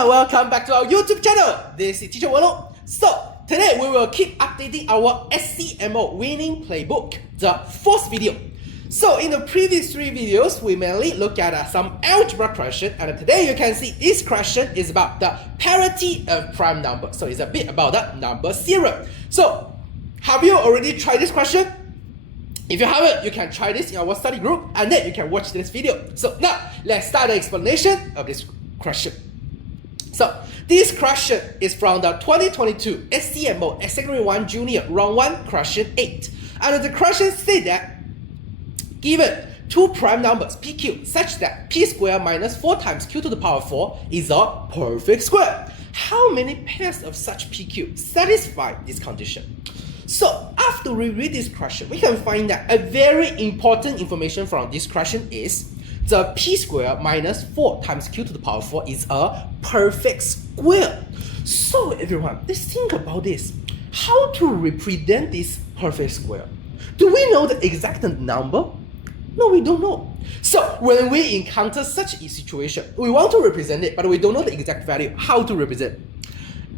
everyone, welcome back to our YouTube channel. This is Teacher Wolo. So today we will keep updating our SCMO Winning Playbook, the fourth video. So in the previous three videos, we mainly look at some algebra question, and today you can see this question is about the parity of prime number. So it's a bit about the number theorem. So have you already tried this question? If you haven't, you can try this in our study group and then you can watch this video. So now let's start the explanation of this question. So this question is from the 2022 SCMO Secondary 1 Junior Round 1 question 8. And the question said that given two prime numbers PQ such that P squared minus 4 times Q to the power 4 is a perfect square, how many pairs of such PQ satisfy this condition? So after we read this question, we can find that a very important information from this question is the P squared minus 4 times Q to the power 4 is a perfect square. So everyone, let's think about this. How to represent this perfect square? Do we know the exact number? No, we don't know. So when we encounter such a situation, we want to represent it, but we don't know the exact value. How to represent?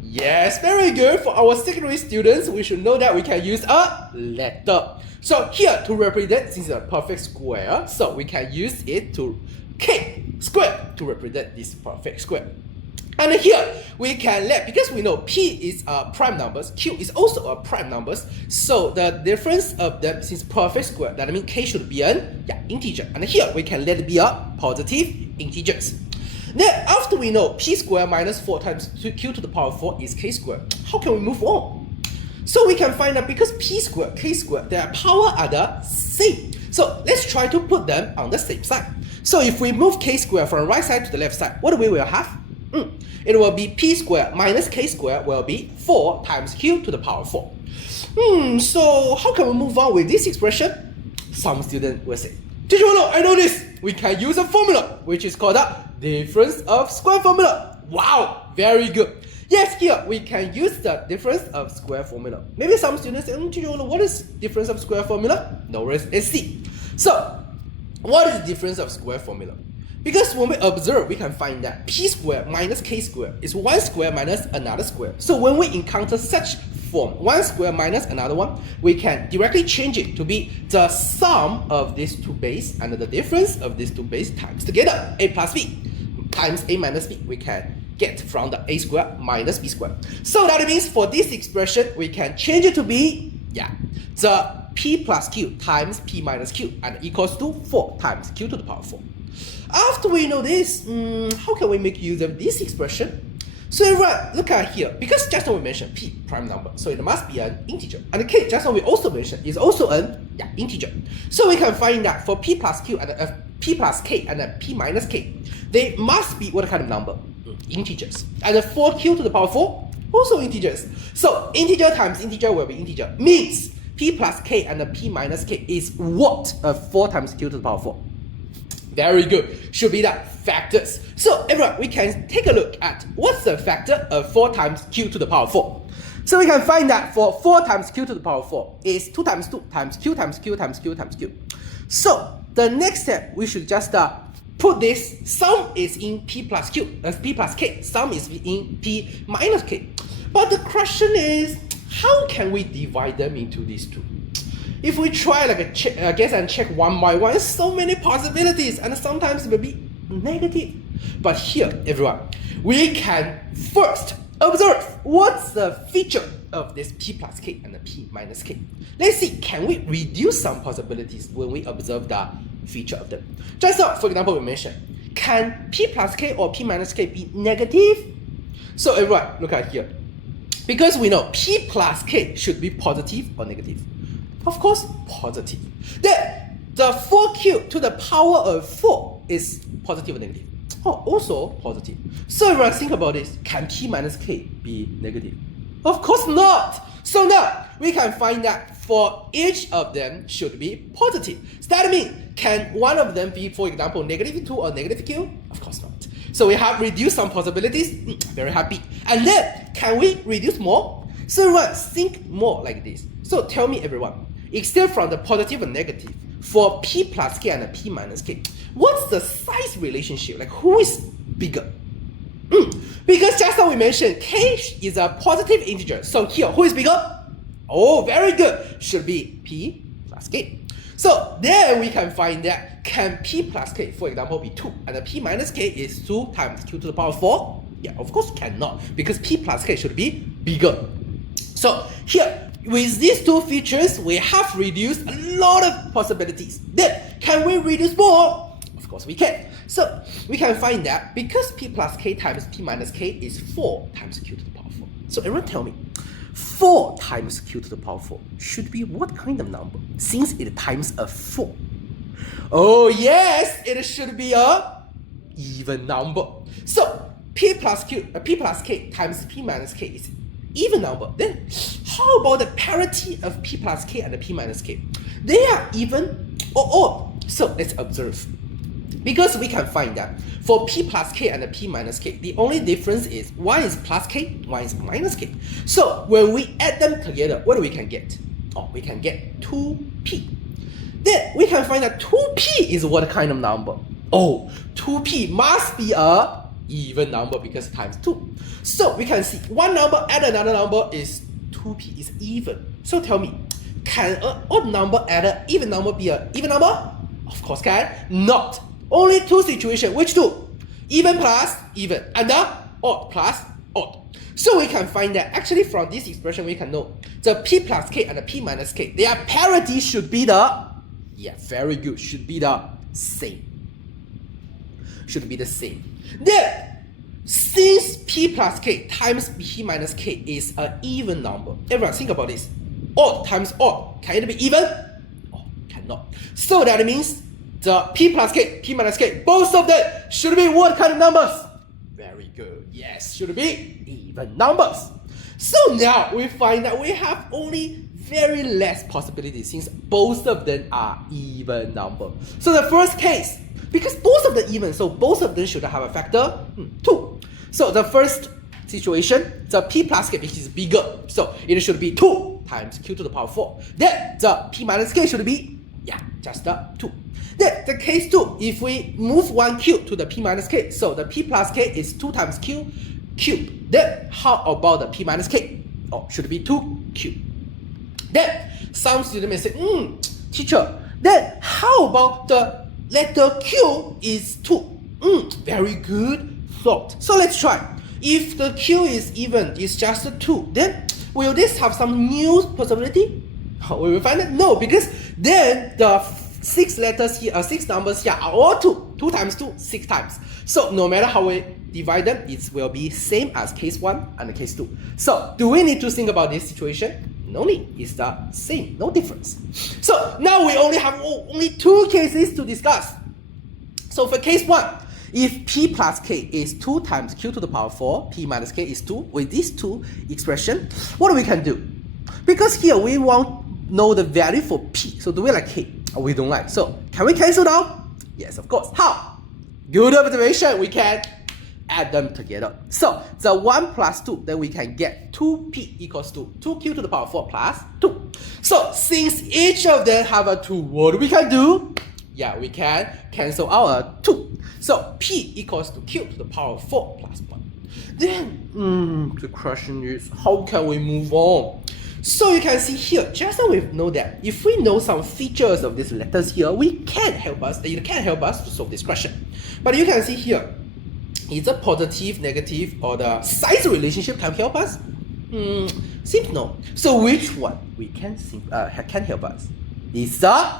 Yes, very good. For our secondary students, we should know that we can use a letter. So here to represent, since it's a perfect square, so we can use it to K squared to represent this perfect square. And here we can let, because we know P is prime numbers, Q is also a prime numbers, so the difference of them, since perfect square, that means K should be an integer. And here we can let it be a positive integers. Then after we know P squared minus 4 times Q to the power 4 is K squared, how can we move on? So we can find out because P squared, K squared, their power are the same. So let's try to put them on the same side. So if we move K squared from right side to the left side, what do we will have? It will be P squared minus K squared will be 4 times Q to the power 4. So how can we move on with this expression? Some students will say, Teacher Wolo, I know this. We can use a formula, which is called the difference of square formula. Wow, very good. Yes, here we can use the difference of square formula. Maybe some students say, Teacher Wolo, what is difference of square formula? No worries, let's see. So, what is the difference of square formula? Because when we observe, we can find that P squared minus K squared is 1 square minus another square. So when we encounter such form, 1 square minus another one, we can directly change it to be the sum of these two base and the difference of these two base times together. A plus B times A minus B, we can get from the A squared minus B squared. So that means for this expression, we can change it to be, the P plus Q times P minus Q and equals to 4 times Q to the power 4. After we know this, how can we make use of this expression? So everyone, look at here. Because just now we mentioned P prime number, so it must be an integer. And K, just now we also mentioned, is also an integer. So we can find that for P plus Q and P plus K and P minus K, they must be what kind of number? Integers. And for Q to the power 4, also integers. So integer times integer will be integer. Means P plus K and P minus K is what? 4 times Q to the power 4. Very good. Should be the factors. So everyone, we can take a look at what's the factor of 4 times Q to the power 4. So we can find that for 4 times Q to the power 4 is 2 times 2 times Q times Q times Q times Q. So the next step, we should just put this, sum is in P plus Q, that's P plus K, sum is in P minus K. But the question is, how can we divide them into these two? If we try like a guess and check one by one, so many possibilities and sometimes it will be negative. But here, everyone, we can first observe what's the feature of this P plus K and the P minus K. Let's see, can we reduce some possibilities when we observe the feature of them? Just now, for example, we mentioned, can P plus K or P minus K be negative? So everyone, look at here. Because we know P plus K should be positive or negative. Of course, positive. Then the 4Q to the power of 4 is positive or negative? Oh, also positive. So everyone think about this. Can P minus K be negative? Of course not. So now we can find that for each of them should be positive. So that means, can one of them be, for example, negative 2 or negative Q? Of course not. So we have reduced some possibilities. Very happy. And then, can we reduce more? So everyone, think more like this. So tell me everyone, except from the positive and negative, for P plus K and P minus K, what's the size relationship? Like who is bigger? Because just now we mentioned k is a positive integer. So here, who is bigger? Oh, very good. Should be p plus k. So then we can find that can p plus k, for example, be 2, and the p minus k is 2 times q to the power 4? Yeah, of course cannot, because p plus k should be bigger. So here, with these two features, we have reduced a lot of possibilities. Then, can we reduce more? Of course we can. So we can find that because p plus k times p minus k is 4 times q to the power 4. So everyone tell me, 4 times q to the power 4 should be what kind of number? Since it times a 4. Oh yes, it should be a even number. So p plus k times p minus k is even number. Then how about the parity of p plus k and the p minus k? They are even or odd. So let's observe. Because we can find that for p plus k and the p minus k, the only difference is one is plus k, one is minus k. So when we add them together, what do we can get? Oh, we can get 2p. Then we can find that 2p is what kind of number? Oh, 2p must be a even number because times 2. So we can see one number add another number is 2p is even. So tell me, can an odd number add an even number be an even number? Of course can. Not. Only two situations. Which two? Even plus even and the odd plus odd. So we can find that actually from this expression we can know the p plus k and the p minus k, their parity should be the, yeah, very good, should be the same. Should be the same. Then, since p plus k times p minus k is an even number, everyone think about this. Odd times odd, can it be even? Oh, cannot. So that means the p plus k, p minus k, both of them should be what kind of numbers? Very good. Yes, should be even numbers. So now we find that we have only very less possibilities since both of them are even number. So the first case, because both of them even, so both of them should have a factor 2. So the first situation, the p plus k, which is bigger, so it should be 2 times q to the power 4. Then the p minus k should be, yeah, just the 2. Then the case 2, if we move one cube to the p minus k, so the p plus k is 2 times q cube. Then how about the p minus k? Oh, should be 2 cube. Then some student may say, teacher, then how about the letter q is 2? Very good thought. So let's try. If the q is even, is just a 2, then will this have some new possibility? We will find it. No, because then the 6 letters here, 6 numbers here are all 2. 2 times 2, 6 times. So no matter how we divide them, it will be same as case 1 and case 2. So do we need to think about this situation? No need. It's the same, no difference. So now we only have only 2 cases to discuss. So for case 1, if p plus k is 2 times q to the power 4, p minus k is 2, with these two expressions, what we can do? Because here we want know the value for p. So do we like k? We don't like. So can we cancel down? Yes, of course. How? Good observation. We can add them together. So the 1 plus 2, then we can get 2p equals to 2q to the power 4 plus 2. So since each of them have a 2, what we can do? Yeah, we can cancel our 2. So p equals to q to the power 4 plus 1. Then the question is, how can we move on? So you can see here, just so we know that if we know some features of these letters here, it can help us to solve this question. But you can see here, is a positive, negative, or the size relationship can help us? Seems no. So which one we can help us? It's the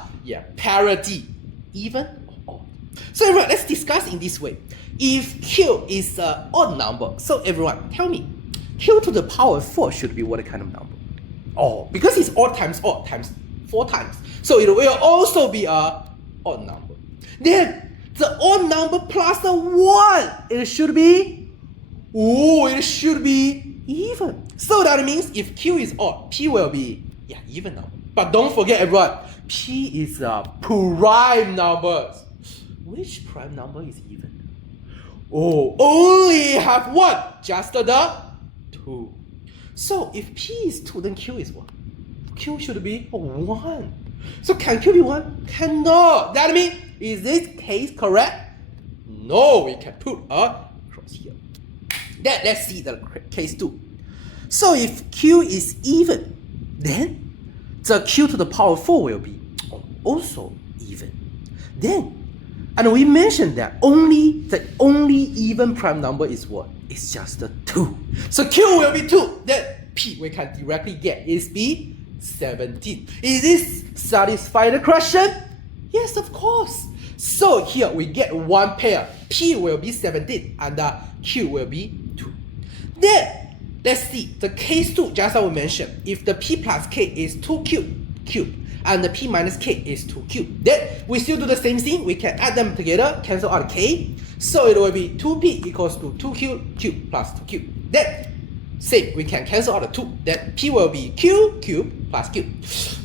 parity, even or odd. So everyone, let's discuss in this way. If q is an odd number, so everyone tell me, q to the power 4 should be what kind of number? Oh, because it's odd times 4 times. So it will also be a odd number. Then the odd number plus the 1, it should be even. So that means if q is odd, p will be even number. But don't forget everyone, p is a prime number. Which prime number is even? Oh, only have 1, just the 2. So if p is 2, then q is 1. Q should be 1. So can q be 1? Cannot. That means, is this case correct? No, we can put a cross here. Then let's see the case 2. So if Q is even, then the Q to the power 4 will be also even. Then, and we mentioned that the only even prime number is what? It's just the 2. So Q will be 2. Then P we can directly get is be 17. Is this satisfy the question? Yes, of course. So here we get one pair. P will be 17 and Q will be 2. Then let's see the case 2, just as we mentioned. If the P plus K is 2Q and the P minus K is 2Q, then we still do the same thing. We can add them together, cancel out K. So it will be 2P equals to 2Q, Q plus 2Q. Then same, we can cancel out the 2. Then P will be Q cube plus Q.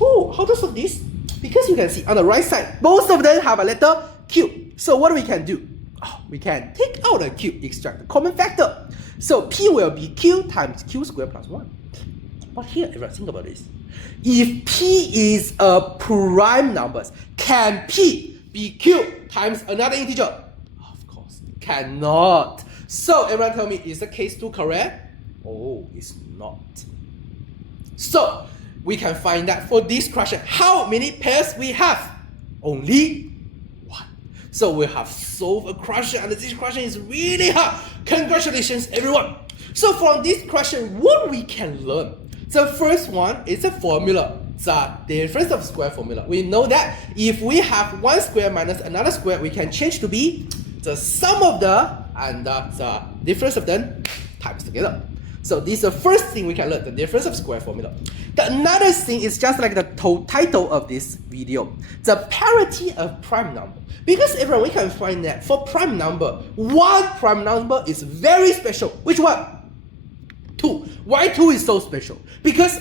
Oh, how to solve this? Because you can see on the right side, both of them have a letter Q. So what we can do? We can take out a Q, extract the common factor. So P will be Q times Q squared plus 1. But here, everyone think about this. If P is a prime number, can P be Q times another integer? Of course, cannot. So everyone tell me, is the case 2 correct? Oh, it's not. So we can find that for this question, how many pairs we have? Only 1. So we have solved a question, and this question is really hard. Congratulations, everyone. So from this question, what we can learn? The first one is a formula, the difference of square formula. We know that if we have one square minus another square, we can change to be the sum of the and the difference of them times together. So this is the first thing we can learn, the difference of square formula. The another thing is just like the title of this video, the parity of prime number. Because everyone, we can find that for prime number, one prime number is very special. Which one? 2. Why 2 is so special? Because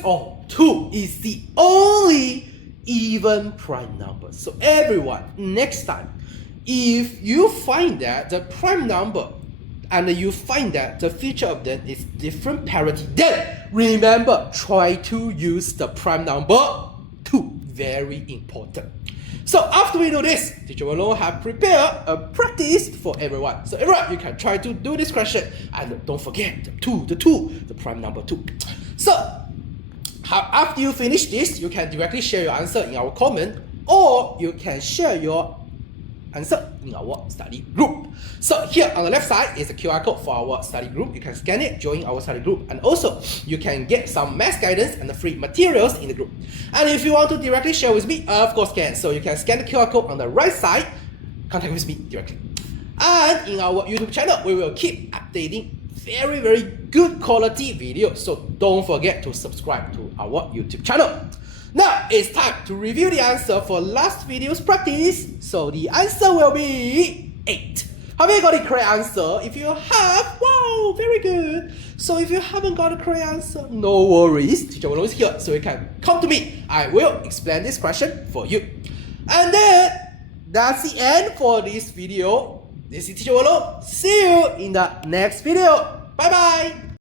2 is the only even prime number. So everyone, next time, if you find that the prime number and you find that the feature of them is different parity, then remember, try to use the prime number 2. Very important. So after we know this, Teacher Wallo have prepared a practice for everyone. So everyone, you can try to do this question, and don't forget the prime number 2. So after you finish this, you can directly share your answer in our comment, or you can share your answer in our study group. So here on the left side is a QR code for our study group. You can scan it, join our study group, and also you can get some math guidance and the free materials in the group. And if you want to directly share with me, of course can. So you can scan the QR code on the right side, contact with me directly. And in our YouTube channel, we will keep updating very good quality videos. So don't forget to subscribe to our YouTube channel. Now it's time to review the answer for last video's practice. So the answer will be 8. Have you got the correct answer? If you have, wow, very good. So if you haven't got the correct answer, no worries. Teacher Wallo is here, so you can come to me. I will explain this question for you. And then that's the end for this video. This is Teacher Wallo. See you in the next video. Bye bye.